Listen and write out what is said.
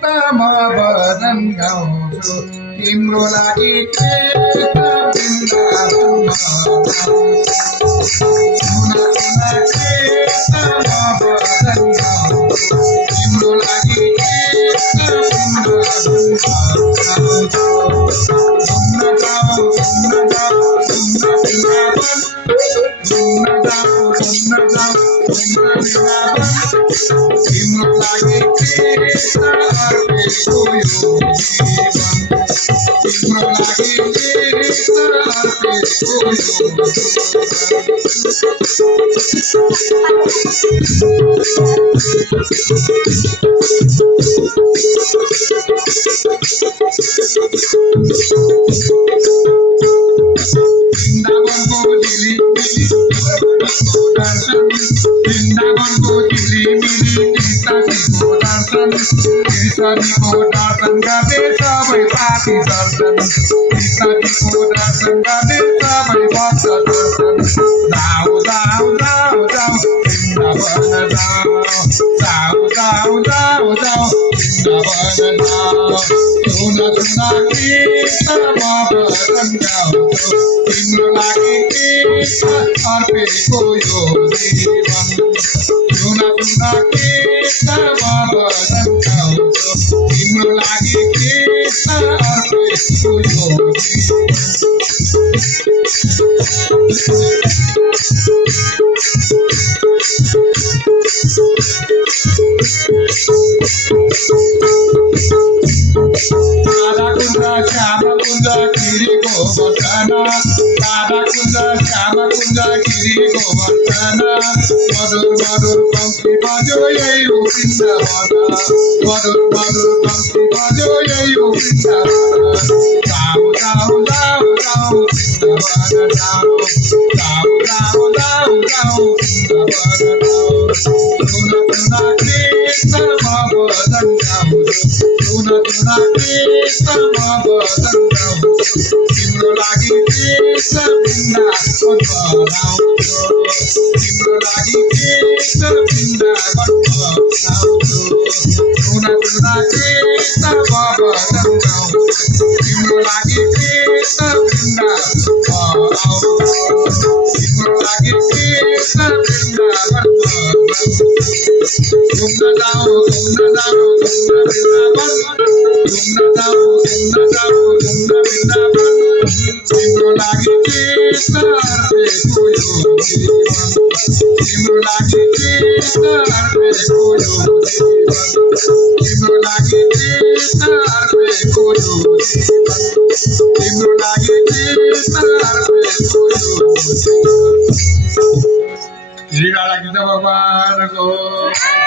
कीर्तन भजन गाउँछु तिम्रो लागि कीर्तन वृन्दावन सुन कीर्तन भजन गाउँछु तिम्रो लागि कीर्तन वृन्दावन घुम्न जाऊ तिम्रो लागि कृष्ण अर्पेको यो जीवन तिम्रो लागि कृष्ण अर्पेको यो वृन्दावनको झिलिमिली वृन्दावनको झिलिमिली कृष्णजीको दर्शन कृष्णजीको दर्शन गर्दै सबै पापी दर्शन कृष्णजीको दर्शन गर्दै सबै भक्त दर्शन जाऊ जाऊ जाऊ जाऊ वृन्दावन जाऊ जाऊ जाऊ जाऊ जाऊ वृन्दावन जाऊ सुन कृष्ण भजन गाउँछु तिम्रो लागि कृष्ण अर्पेको यो जीवन सुन कृष्ण भजन गाउँछु तिम्रो लागि कृष्ण अर्पेको यो जीवन श्याम कुंज गिरी गोवर्धन राधा कुंज श्याम कुंज गिरी गोवर्धन मधुर मधुर पंक्ति बजो यही वृंदावन मधुर मधुर पंक्ति बजो यही वृंदावन जाओ जाओ जाओ जाओ वृंदावन जाओ जाओ जाओ जाओ जाओ वृंदावन जाओ सुन कृष्ण भजन गाउँछु सुन कृष्ण भजन गाउँछु तिम्रो लागि कृष्ण वृन्दावन बनाउँछु तिम्रो लागि कृष्ण वृन्दावन बनाउँछु सुन कृष्ण भजन गाउँछु तिम्रो लागि कृष्ण वृन्दावन बनाउँछु तिम्रो लागि कृष्ण वृन्दावन बनाउँछु घुम्न जाऊ वृन्दावन घुम्न जाऊ वृन्दावन तिम्रो लागि कृष्ण अर्पेको यो जीवन तिम्रो लागि कृष्ण अर्पेको यो जीवन तिम्रो लागि कृष्ण अर्पेको यो जीवन तिम्रो लागि कृष्ण अर्पेको यो जीवन श्री राधा कृष्ण भगवानको